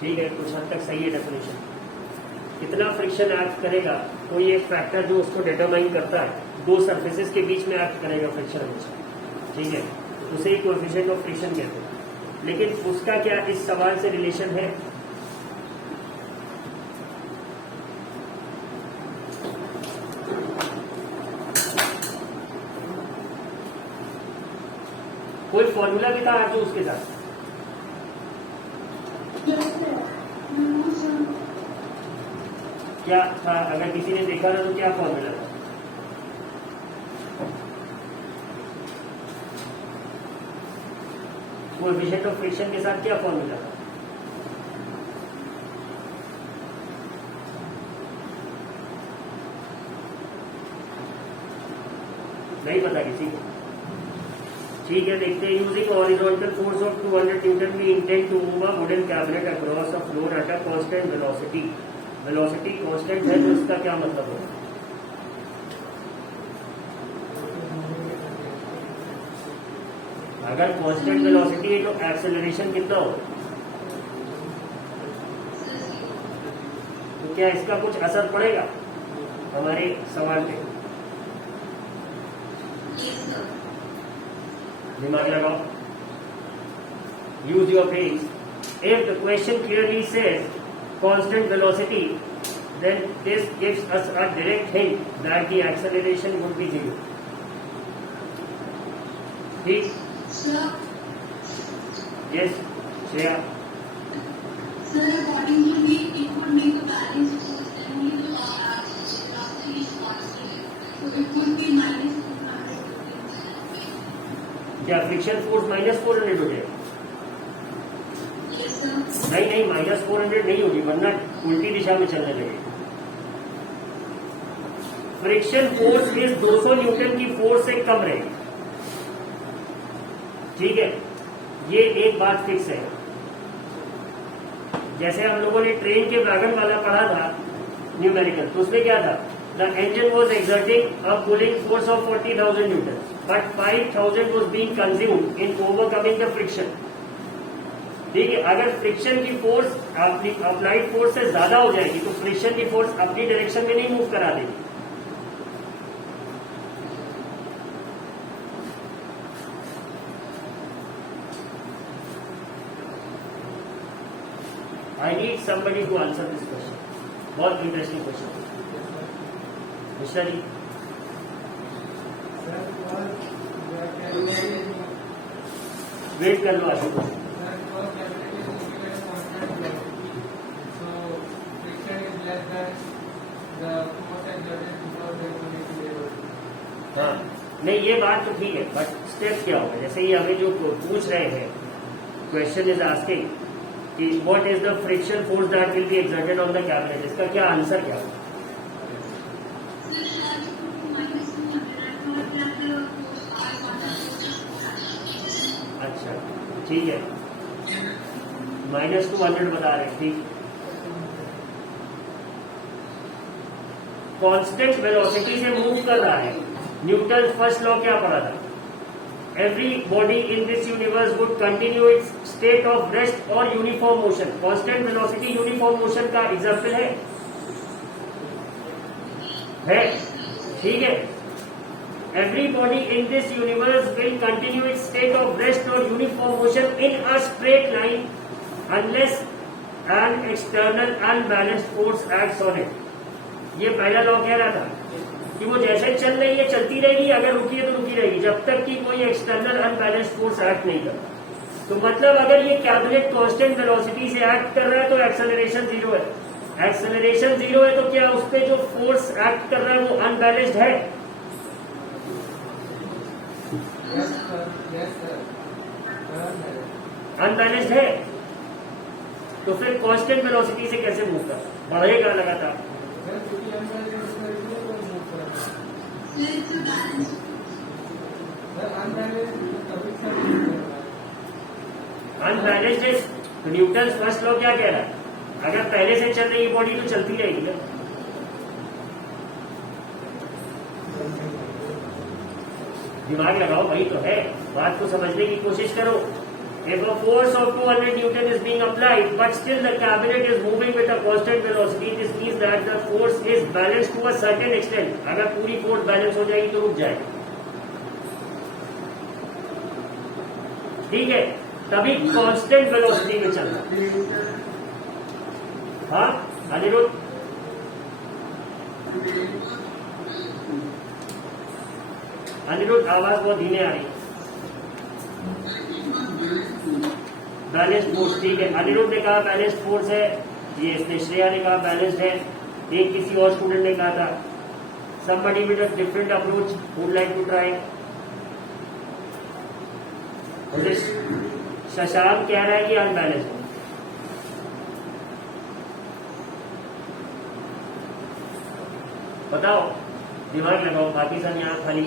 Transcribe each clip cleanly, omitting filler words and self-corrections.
ठीक है, कुछ हद तक सही है डेफिनेशन। कितना फ्रिक्शन एक्ट करेगा, कोई एक फैक्टर जो उसको डिटरमाइन करता है, दो सरफेसेस के बीच में एक्ट करेगा फ्रिक्शन हमेशा, ठीक है, उसे ही कोएफिशिएंट ऑफ फ्रिक्शन कहते हैं। लेकिन उसका क्या इस सवाल से रिलेशन है? कोई फॉर्मूला भी था जो उसके साथ? क्या था? अगर किसी ने देखा था तो क्या फॉर्मूला था? कोएफिशिएंट ऑफ फ्रिक्शन के साथ क्या फॉर्मूला था? नहीं पता किसी को? ठीक है, देखते हैं। Using horizontal force of 200 newton we intend to move a wooden cabinet across a floor at a constant velocity. Velocity constant है तो इसका क्या मतलब होगा? अगर कांस्टेंट वेलोसिटी है तो एक्सेलरेशन कितना हो? तो क्या इसका कुछ असर पड़ेगा हमारे सवाल पे? दिमाग लगाओ, use your brains. If the question clearly says constant velocity, then this gives us a direct hint that the acceleration would be 0. ठीक? Yes, Shreya. Sir, according to me, it would make a balanced force and only the velocity is constant. So it would be minus 400. क्या friction force -400 हो जाएगा? Yes, sir. नहीं, -400 नहीं होगी, वरना उल्टी दिशा में चलने लगेगी। फ्रिक्शन फोर्स इस 200 न्यूटन की फोर्स से कम रहेगी, ठीक है, ये एक बात फिक्स है। जैसे हम लोगों ने ट्रेन के वैगन वाला पढ़ा था न्यूमेरिकल, तो उसमें क्या था? The engine was exerting a pulling force of 40,000 Newton, but 5,000 was being consumed in overcoming the friction. ठीक है, अगर फ्रिक्शन की फोर्स अप्लाइड फोर्स से ज्यादा हो जाएगी तो फ्रिक्शन की फोर्स अपनी डायरेक्शन में नहीं मूव करा देगी। I need somebody to answer this question. बहुत interesting question. Mishra ji, wait कर लो आशुतोष। हाँ, नहीं ये बात तो ठीक है, बट स्टेप क्या होगा? जैसे ये हमें जो पूछ रहे हैं, क्वेश्चन इज आस्किंग कि what is the friction force that will be exerted on the cabinet, इसका क्या आंसर क्या होगा? अच्छा, ठीक है, -200 बता रहे हैं, ठीक। कांस्टेंट वेलोसिटी से मूव कर रहा है। न्यूटन फर्स्ट लॉ क्या पढ़ा था? Every body in this universe would continue its state of rest और uniform motion. Constant velocity uniform motion का एग्जाम्पल है, ठीक है। Every body in this universe will continue its state of rest और uniform motion in a straight line unless an external unbalanced force acts on it. ये पहला law कह रहा था कि वो जैसे चल रही है चलती रहेगी, अगर रुकी है तो रुकी रहेगी, जब तक कि कोई एक्सटर्नल अनबैलेंस्ड फोर्स एक्ट नहीं करता। तो मतलब अगर ये कैबिनेट कांस्टेंट वेलोसिटी से एक्ट कर रहा है तो एक्सेलरेशन 0 है। एक्सेलरेशन 0 है तो क्या उस पर जो फोर्स एक्ट कर रहा है वो अनबैलेंस्ड है? अनबैलेंस्ड है, तो फिर कांस्टेंट वेलोसिटी से कैसे मूव कर? बढ़ेगा लगातार। अनबैलेंस्ड है, तो न्यूटन फर्स्ट लॉ क्या कह रहा है? अगर पहले से चल रही बॉडी तो चलती रहेगी ना। दिमाग लगाओ, वही तो है, बात को समझने की कोशिश करो। If a force of 200 Newton is being applied, but still the cabinet is moving with a constant velocity, this means that the force is balanced to a certain extent. अगर पूरी force balance हो जाएगी तो रुक जाएगी, ठीक है, तभी constant velocity में चलना। हाँ अनिरुद्ध, अनिरुद्ध आवाज बहुत धीमे आ रही है। बैलेंस फोर्स, ठीक है, अनिरुद्ध ने कहा बैलेंस फोर्स है, ये इसने श्रेया ने कहा बैलेंस्ड है, एक किसी और स्टूडेंट ने कहा था somebody with a different approach would like to try। Shashank कह रहा है कि अनबैलेंस्ड है। बताओ, दिमाग लगाओ, बाकी सब यहाँ खाली।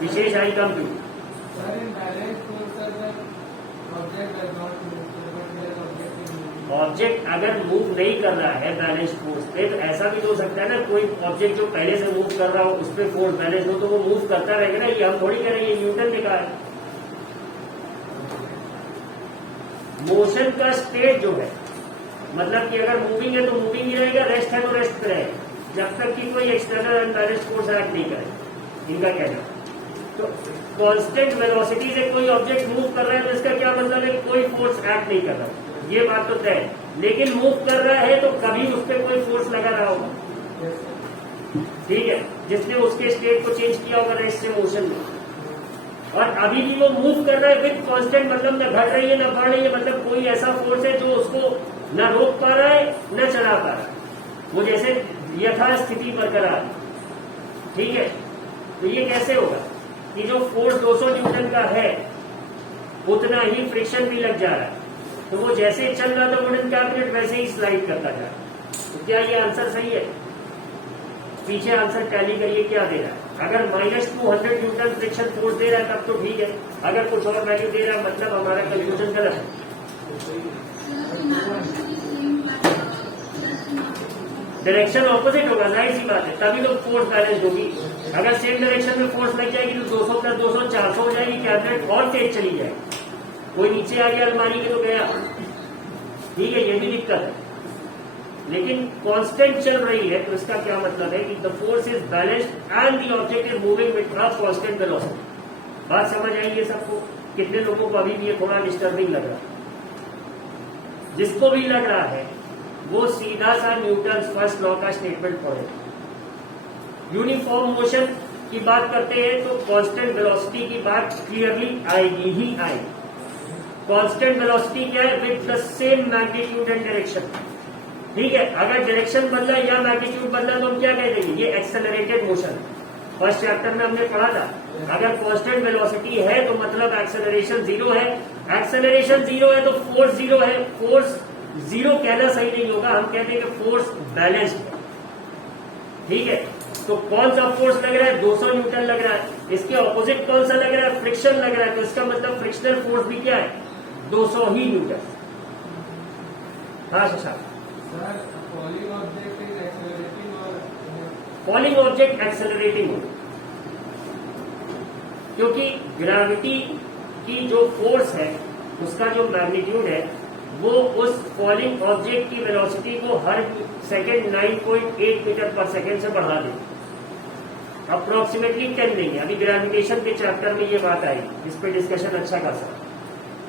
विशेष आई कम टू ऑब्जेक्ट अगर मूव नहीं कर रहा है बैलेंस फोर्स पे, तो ऐसा भी हो सकता है ना, कोई ऑब्जेक्ट जो पहले से मूव कर रहा हो उस पर फोर्स बैलेंस हो तो वो मूव करता रहेगा ना। ये हम थोड़ी कह रहे हैं, ये न्यूटन ने कहा है। मोशन का स्टेट जो है, मतलब कि अगर मूविंग है तो मूविंग ही रहेगा, रेस्ट है तो रेस्ट पे रहेगा, जब तक कि कोई एक्सटर्नल अनबैलेंस फोर्स एक्ट नहीं करे, इनका कहना। तो कांस्टेंट वेलोसिटी से कोई ऑब्जेक्ट मूव कर रहा है तो इसका क्या मतलब है, कोई फोर्स एक्ट नहीं कर रहा, ये बात तो तय है। लेकिन मूव कर रहा है तो कभी उस पर कोई फोर्स लगा रहा होगा, ठीक है, जिसने उसके स्टेट को चेंज किया होगा रेस्ट से मोशन में। और अभी भी वो मूव कर रहा है विद कांस्टेंट, मतलब न घट रही है न बढ़ रही है, मतलब कोई ऐसा फोर्स है जो उसको न रोक पा रहा है न चला पा रहा है, वो जैसे यथास्थिति बरकरार, ठीक है। तो ये कैसे होगा कि जो फोर्स 200 न्यूटन का है उतना ही फ्रिक्शन भी लग जा रहा है, तो वो जैसे चल रहा था वुडन कैबिनेट वैसे ही स्लाइड करता जा रहा है। तो क्या ये आंसर सही है? पीछे आंसर टैली करिए क्या दे रहा है। अगर -200 न्यूटन फ्रिक्शन फोर्स दे रहा है तब तो ठीक है, अगर कुछ और वैल्यू दे रहा है मतलब हमारा कंक्लूजन गलत है। डायरेक्शन ऑपोजिट होगा, जाहिर सी बात है, तभी तो फोर्स बैलेंस होगी। अगर सेम डायरेक्शन में फोर्स लग जाएगी तो 200 + 200 400 हो जाएगी, कैबिनेट और तेज चली जाएगी। कोई नीचे आ गया अलमारी के तो गया, ठीक है, ये भी दिक्कत है। लेकिन कांस्टेंट चल रही है तो इसका क्या मतलब है कि the force is balanced and the object is moving with a constant velocity. बात समझ आई है सबको? कितने लोगों को अभी भी ये थोड़ा डिस्टर्बिंग लग रहा है? जिसको भी लग रहा है वो सीधा सा न्यूटन फर्स्ट लॉ का स्टेटमेंट पढ़े। यूनिफॉर्म मोशन की बात करते हैं तो कांस्टेंट वेलोसिटी की बात क्लियरली आएगी ही आएगी। कांस्टेंट वेलोसिटी क्या है? With the same magnitude and direction, ठीक है। अगर डायरेक्शन बदला या मैग्नीट्यूड बदला तो हम क्या कह देंगे? ये एक्सेलरेटेड मोशन। फर्स्ट चैप्टर में हमने पढ़ा था, अगर कांस्टेंट वेलोसिटी है तो मतलब एक्सेलरेशन 0 है, एक्सेलरेशन 0 है तो फोर्स 0 है। फोर्स 0 कहना सही नहीं होगा, हम कहते हैं कि फोर्स बैलेंस्ड है, ठीक है। तो कौन सा फोर्स लग रहा है? 200 न्यूटन लग रहा है। इसके ऑपोजिट कौन सा लग रहा है? फ्रिक्शन लग रहा है, तो इसका मतलब फ्रिक्शनल फोर्स भी क्या है? 200 ही न्यूटन। हाँ शशांक, फॉलिंग ऑब्जेक्ट एक्सेलरेटिंग हो, क्योंकि ग्रेविटी की जो फोर्स है उसका जो मैग्नीट्यूड है वो उस फॉलिंग ऑब्जेक्ट की वेलोसिटी को हर सेकेंड 9.8 मीटर पर सेकेंड से बढ़ा दे। अप्रोक्सीमेटली 10 नहीं है, अभी ग्रेविटेशन के चैप्टर में ये बात आई, इस पे डिस्कशन अच्छा खासा।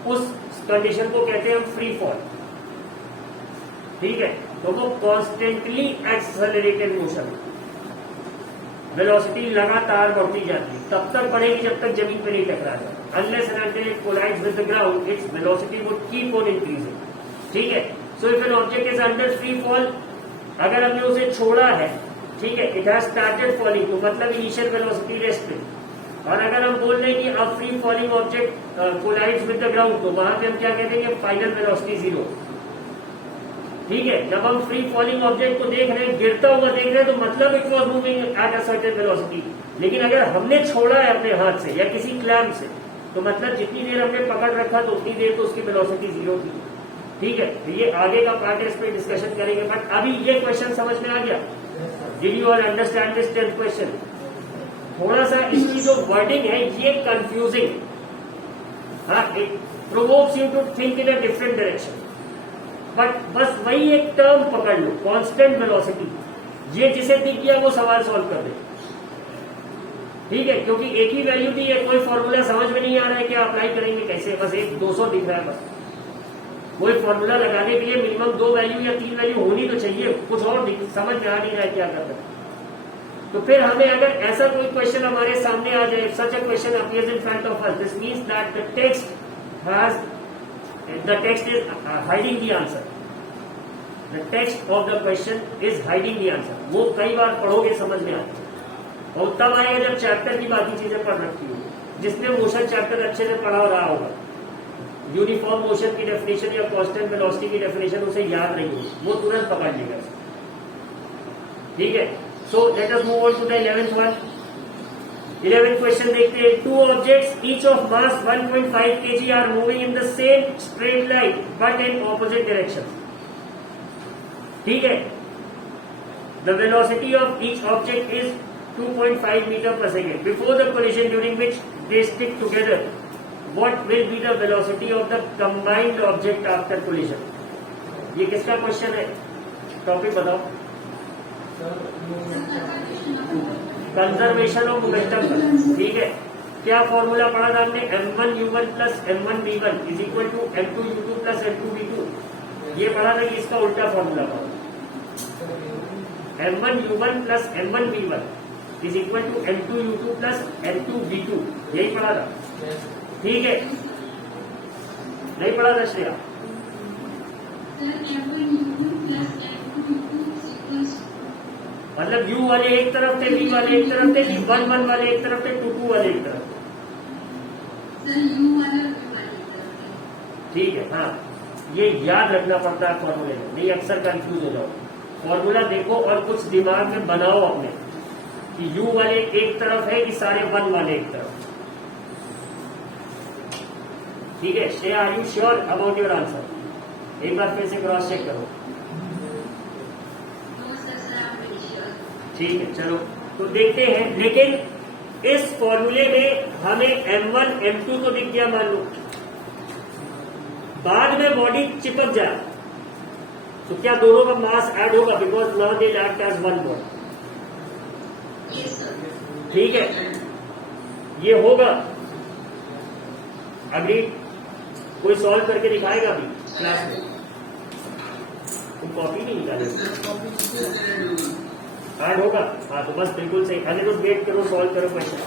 उस कंडीशन को कहते हैं हम फ्री फॉल, ठीक है। तो वो कॉन्स्टेंटली एक्सेलरेटेड मोशन, वेलोसिटी लगातार बढ़ती जाती है, तब तक बढ़ेगी जब तक जमीन पे नहीं टकरा जाए। Unless and until it collides with the ground, its velocity would keep on increasing, ठीक है। So if an object is under free fall, अगर हमने उसे छोड़ा है, ठीक है, it has started falling, तो मतलब इनिशियल वेलोसिटी रेस्ट पे। और अगर हम बोल रहे हैं कि अब free falling object collides with the ground, तो वहां पे हम क्या कहते हैं? फाइनल वेलोसिटी 0, ठीक है। जब हम फ्री फॉलिंग ऑब्जेक्ट को देख रहे हैं, गिरता हुआ देख रहे हैं, तो मतलब it was moving at a certain velocity. लेकिन अगर हमने छोड़ा है अपने हाथ से या किसी क्लैम्प से, तो मतलब जितनी देर हमने पकड़ रखा तो उतनी देर तो उसकी वेलोसिटी 0 थी, ठीक है। तो ये आगे का पार्ट है, इस पर डिस्कशन करेंगे। बट अभी ये क्वेश्चन समझ में आ गया? Did you all understand this 10th question? थोड़ा सा इसकी जो वर्डिंग है ये कंफ्यूजिंग, हाँ, it provokes you to think in a different direction. But बस वही एक टर्म पकड़ लो, कांस्टेंट वेलोसिटी, ये जिसे दिख गया वो सवाल सॉल्व कर दे, ठीक है, क्योंकि एक ही वैल्यू दी है, कोई फॉर्मूला समझ में नहीं आ रहा है कि अप्लाई करेंगे कैसे, बस एक 200 दिख रहा है, बस कोई फॉर्मूला लगाने के लिए मिनिमम 2 वैल्यू या 3 वैल्यू होनी तो चाहिए, कुछ और समझ में आ नहीं रहा है क्या करना है। तो फिर हमें अगर ऐसा कोई क्वेश्चन हमारे सामने आ जाए, such a question appears in front of us, this means that the text is hiding the answer, the text of the question is hiding the answer. वो कई बार पढ़ोगे समझ में आता है, और तब आएगा जब चैप्टर की बाकी चीजें पढ़ रखी होगी। जिसने मोशन चैप्टर अच्छे से पढ़ा रहा होगा, यूनिफॉर्म मोशन की डेफिनेशन या कांस्टेंट वेलोसिटी की डेफिनेशन उसे याद नहीं होगी, वो तुरंत पकड़ लेगा, ठीक है। So let us move on to the 11th one. 11th question देखते हैं। 2 objects each of mass 1.5 kg are moving in the same straight line but in opposite direction, ठीक है। The velocity of each object is 2.5 meter per second. Before the collision during which they stick together, what will be the velocity of the combined object after collision? ये किसका question है? Topic बताओ। Conservation of momentum का, ठीक है। क्या formula पढ़ा था हमने? m1u1 plus m1v1 is equal to m2u2 plus m2v2। ये पढ़ा था कि इसका उल्टा फॉर्मूला पढ़ा, m1u1 plus m1v1 is equal to m2u2 plus m2v2, यही पढ़ा था, ठीक है। नहीं पढ़ा था श्रेया? मतलब u वाले एक तरफ थे, v वाले एक तरफ थे, 1 वाले एक तरफ थे, 2 वाले एक तरफ, ठीक है। हाँ, ये याद रखना पड़ता है फॉर्मूले में, नहीं अक्सर कंफ्यूज हो जाओ। फॉर्मूला देखो और कुछ दिमाग में बनाओ अपने कि u वाले एक तरफ है कि सारे 1 वाले एक तरफ, ठीक है। Shreya, are you sure about your answer? एक बार फिर से क्रॉस चेक करो, ठीक है। चलो तो देखते हैं, लेकिन इस फॉर्मूले में हमें m1 m2 तो दिख गया मान लो, बाद में बॉडी चिपक जाए तो क्या दोनों का मास ऐड होगा? Because now they act as one body, ठीक है, ये होगा। अभी कोई सॉल्व करके दिखाएगा अभी क्लास में? तुम कॉपी नहीं निकाले, ऐड होगा? हाँ, तो बस बिल्कुल सही। अगर तो वेट करो, सॉल्व करो क्वेश्चन।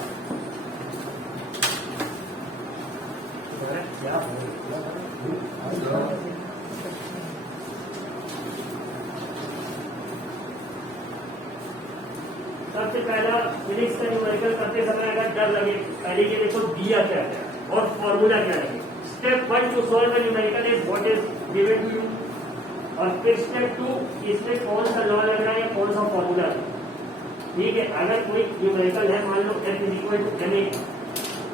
सबसे पहला फिजिक्स का न्यूमेरिकल करते समय अगर डर लगे, पहले ये देखो दिया क्या है और फॉर्मूला क्या है। Step 1 to solve numerical is what is given to you, और फिर स्टेप 2 इसमें कौन सा लॉ लग रहा है या कौन सा फॉर्मूला है, ठीक है। अगर कोई न्यूमेरिकल है, मान लो F is equal to ma,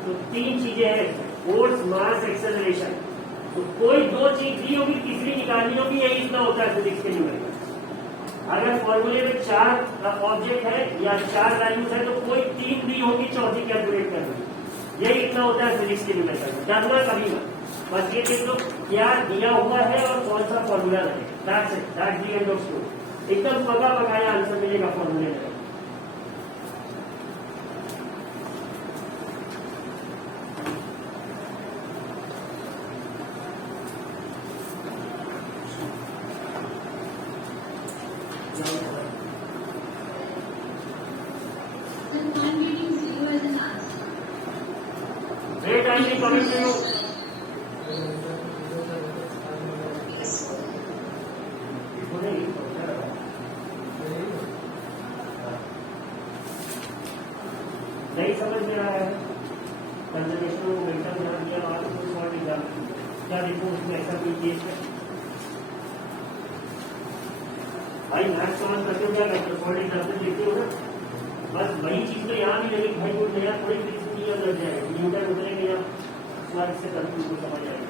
तो 3 चीजें हैं, फोर्स, मास, एक्सेलरेशन। तो कोई 2 चीज दी होगी, तीसरी निकालनी होगी, यही इतना होता है फिजिक्स के न्यूमेरिकल। अगर फॉर्मूले में 4 ऑब्जेक्ट है या 4 वैल्यूज है तो कोई 3 दी होगी, चौथी कैलकुलेट करनी, यही इतना होता है फिजिक्स के न्यूमेरिकल। डरना कभी मत, बस ये देख लो क्या दिया हुआ है और कौन सा फॉर्मूला लगे, that's it, that's the end of story. एकदम पका पकाया आंसर मिलेगा फॉर्मूले में। Great, I will comment to you. नहीं समझ में आया है, कंजर्वेशन को मोमेंटम ध्यान दिया और कुछ और एग्जाम क्या देखो उसमें ऐसा कोई केस है? भाई मैथ्स समझ करते हो क्या करते हो? थोड़े एग्जाम्पल देखते हो ना, बस वही चीज तो यहाँ भी लगी, भाई कोई नया थोड़ी लग जाएगा, न्यूटन उतरेंगे या स्वर्ग से कभी कुछ समझ आएगा।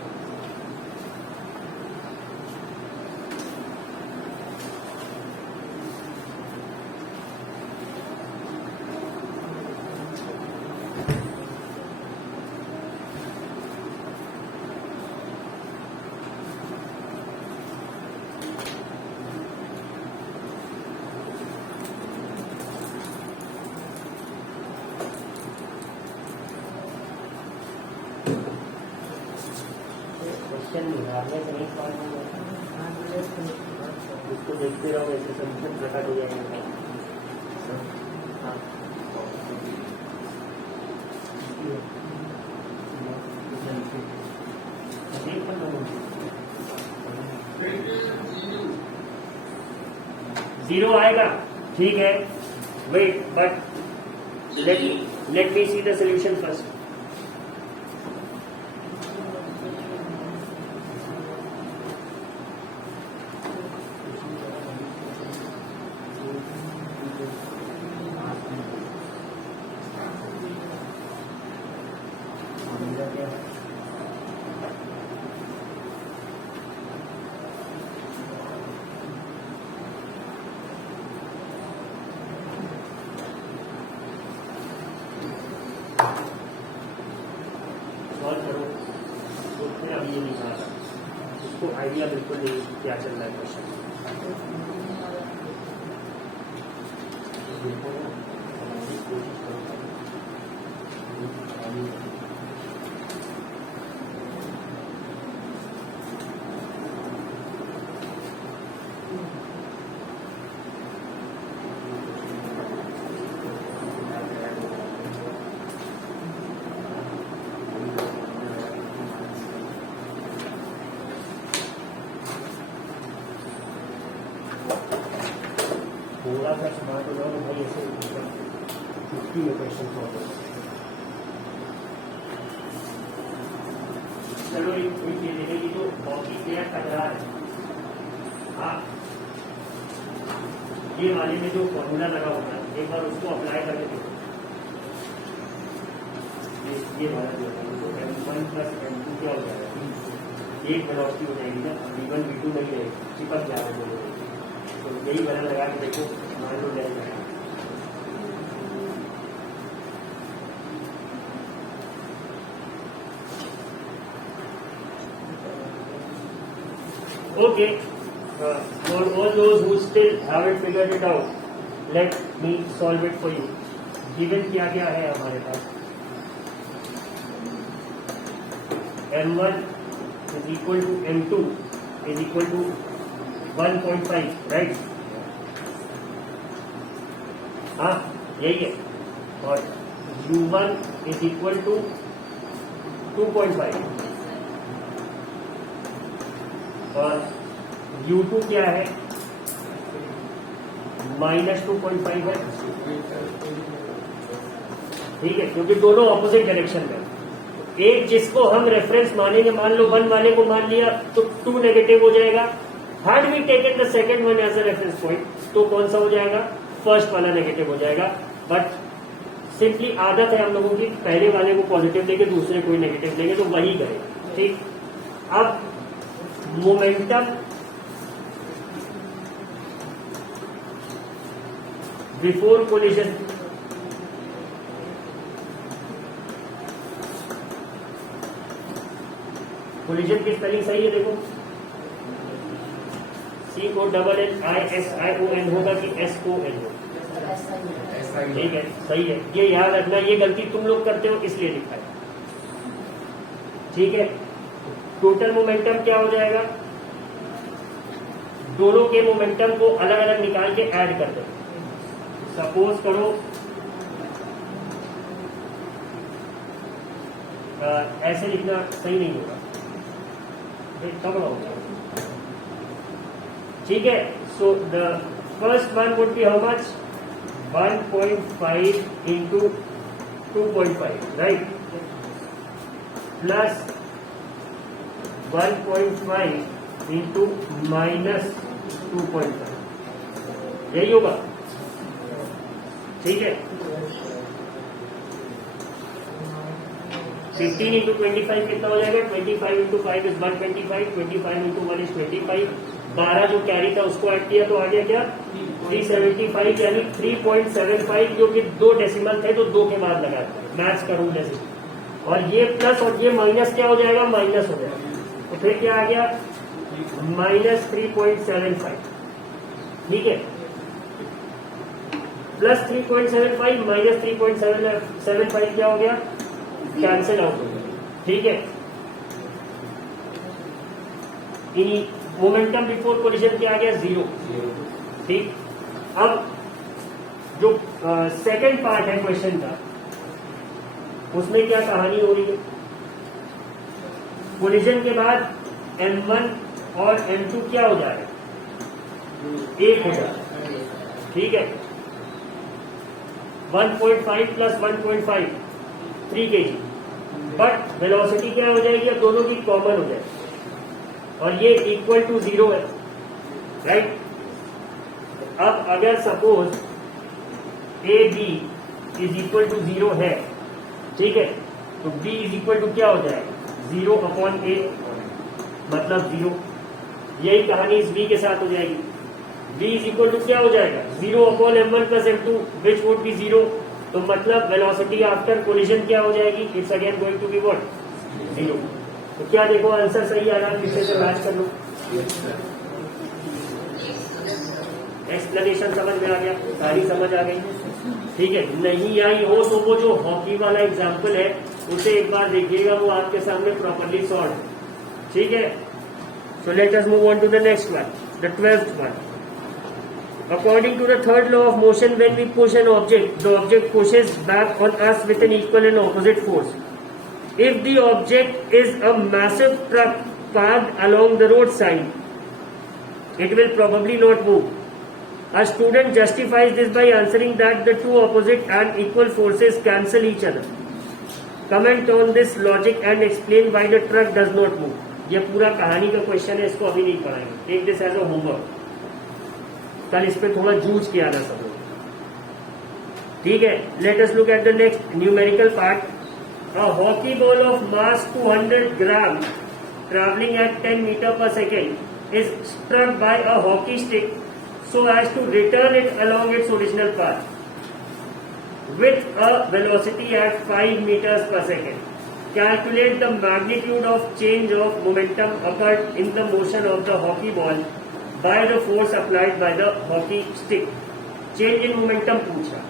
क्वेश्चन निकालने से नहीं सॉल्व होगा, उसको देखते रहो, ऐसे सॉल्यूशन प्रकट हो जाएगा। हाँ जीरो आएगा, ठीक है। Wait, but let me see the solution first. Solve करो तो फिर अभी ये निकाल उसको आइडिया बिल्कुल नहीं क्या चल रहा है क्वेश्चन। कोशिश करो थोड़ा सा स्मार्ट हो जाओ भाई, ऐसे 50 में क्वेश्चन सॉल्व हो। चलो एक ये देखेगी तो बाकी क्या टकरा है। हाँ, ये वाले में जो फॉर्मूला लगा होता है एक बार उसको अप्लाई करके देखो। ये वाला जो है तो M1 प्लस M2 क्या हो जाएगा, एक वेलोसिटी हो जाएगी ना, V1 V2 नहीं रहेगी, चिपक जाएगा। तो यही बना लगा के देखो, मान लो ले जाएगा। Okay, for all those who still haven't figured it out, let me solve it for you. Given क्या क्या है हमारे पास, M1 is equal to M2 is equal to 1.5, right? हाँ यही है, और U1 is equal to 2.5 और U2 क्या है, -2.5 है, ठीक है, क्योंकि दोनों ऑपोजिट डायरेक्शन में। एक जिसको हम रेफरेंस मानेंगे, मान लो 1 वाले को मान लिया तो 2 नेगेटिव हो जाएगा। Had we taken the second one as a reference point, तो कौन सा हो जाएगा, फर्स्ट वाला नेगेटिव हो जाएगा। बट सिंपली आदत है हम लोगों की, पहले वाले को पॉजिटिव लेके दूसरे को नेगेटिव लेंगे तो वही गए, ठीक। अब मोमेंटम बिफोर कोलिजन, कोलिजन की स्पेलिंग सही है, देखो CONNISION होगा कि SON होगा, ठीक है, सही है। ये याद रखना, ये गलती तुम लोग करते हो इसलिए लिखा है, ठीक है। टोटल मोमेंटम क्या हो जाएगा, दोनों के मोमेंटम को अलग अलग निकाल के ऐड कर दो। सपोज करो ऐसे लिखना सही नहीं होगा, तब होगा, ठीक है। So the first one would be how much, 1.5 into 2.5, right, plus 1.5 into -2.5, यही होगा, ठीक है। 15 into 25 कितना हो जाएगा, 25 into 5 is 125, 25 into 1 is 25, 12 जो कैरी था उसको ऐड किया तो आ गया क्या, 375, यानी 3.75, जो कि 2 डेसिमल थे तो 2 के बाद लगा, मैच करूं जैसे, और ये प्लस और ये माइनस क्या हो जाएगा, माइनस हो जाएगा, तो फिर क्या आ गया, -3.75, ठीक है। प्लस 3.75 माइनस 3.75 क्या हो गया, कैंसिल आउट हो गया, ठीक है। मोमेंटम बिफोर कोलिजन क्या आ गया, 0। ठीक, अब जो सेकंड पार्ट है क्वेश्चन का, उसमें क्या कहानी हो रही है, कोलिजन के बाद M1 और M2 क्या हो जाएगा, 1 हो जाएगा। ठीक है, 1.5 प्लस 1.5 3 kg, बट वेलोसिटी क्या हो जाएगी, अब दोनों की कॉमन हो जाएगी और ये इक्वल टू 0 है, राइट। अब अगर suppose AB is equal to 0 है, ठीक है, तो B इज इक्वल टू क्या हो जाएगा, 0/A, मतलब 0। यही कहानी इस B के साथ हो जाएगी। B इज इक्वल टू क्या हो जाएगा, 0/M1 plus M2 which would be 0। तो मतलब वेलोसिटी आफ्टर कोलिजन क्या हो जाएगी, it's again going to be what, 0। तो क्या देखो आंसर सही आ रहा है, किससे से मैच कर लो। एक्सप्लेनेशन समझ में आ गया, सारी समझ आ गई। ठीक है, नहीं आई हो तो वो जो हॉकी वाला एग्जाम्पल है उसे एक बार देखिएगा, वो आपके सामने प्रॉपरली सॉल्व। ठीक है, so let us move on to the next one, the 12th one. According to the third law of motion, when we push an object, the object pushes back on us with an equal and opposite force. If the object is a massive truck parked along the roadside, it will probably not move. A student justifies this by answering that the two opposite and equal forces cancel each other. Comment on this logic and explain why the truck does not move. यह पूरा कहानी का question है, इसको अभी नहीं पढ़ाएंगे, take this as a homework. कल इस पे थोड़ा जूझ के आना सब लोग। ठीक है, let us look at the next numerical part. A hockey ball of mass 200 gram travelling at 10 metre per second is struck by a hockey stick so as to return it along its original path with a velocity at 5 meters per second. Calculate the magnitude of change of momentum occurred in the motion of the hockey ball by the force applied by the hockey stick. Change in momentum पूछा।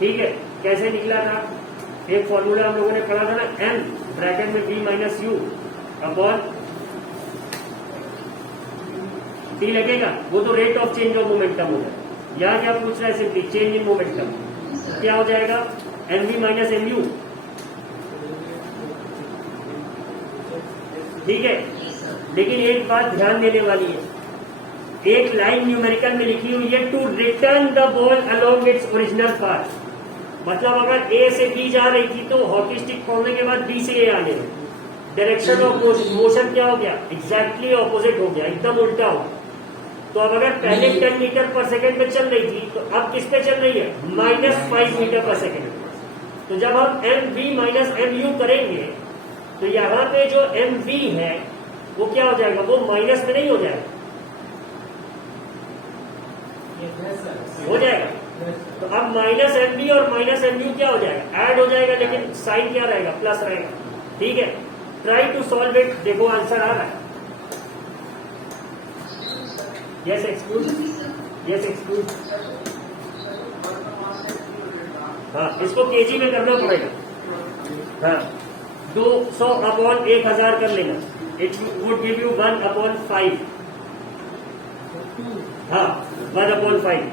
ठीक है, कैसे निकला था, एक formula हम लोगों ने पढ़ा था ना, m ब्रैकेट में v minus you upon T लगेगा, वो तो rate of change of momentum हो जाएगा। यहाँ क्या पूछ रहा है, सिंपली चेंज इन मोमेंटम, क्या हो जाएगा, mv माइनस mu। ठीक है, लेकिन एक बात ध्यान देने वाली है, एक लाइन न्यूमेरिकल में लिखी हुई है to return the ball along its original path. मतलब अगर ए से बी जा रही थी तो हॉकी स्टिक खोलने के बाद बी से ए आने में डायरेक्शन ऑफ मोशन क्या हो गया, एग्जैक्टली ऑपोजिट हो गया, एकदम उल्टा हो गया। तो अब अगर पहले 10 मीटर पर सेकेंड में चल रही थी तो अब किस पे चल रही है, -5 मीटर पर सेकेंड। तो जब हम mv माइनस mu करेंगे तो यहाँ पे जो mv है वो क्या हो जाएगा, वो माइनस में नहीं हो जाएगा, हो जाएगा। तो अब -mv और -mu क्या हो जाएगा, ऐड हो जाएगा, लेकिन साइन क्या रहेगा, प्लस रहेगा। ठीक है, ट्राई टू सॉल्व इट, देखो आंसर आ रहा है। Yes exclude, yes exclude. हाँ, इसको केजी में करना पड़ेगा। हाँ, 200/1000 कर लेना, इट वुड गिव यू 1/5। हाँ, 1/5।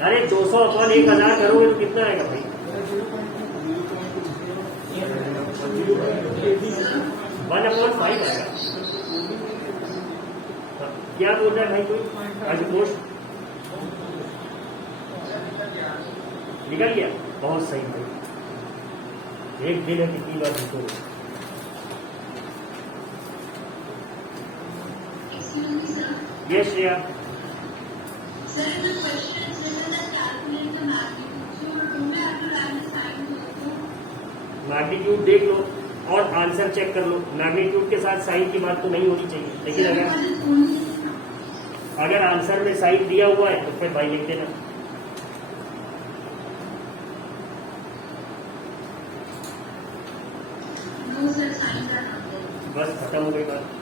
अरे 200/1000 करोगे तो कितना आएगा भाई, 1/5 आएगा। क्या बोल रहा है भाई कोई, आशुतोष निकल गया, बहुत सही भाई, एक दिन है कितनी बार देखो। यस श्रेया, मैग्नीट्यूड देख लो और आंसर चेक कर लो। मैग्नीट्यूड के साथ साइन की बात तो नहीं होनी चाहिए, लेकिन अगर आंसर में साइन दिया हुआ है तो फिर भाई लिख देना। बस खत्म हो गई बात।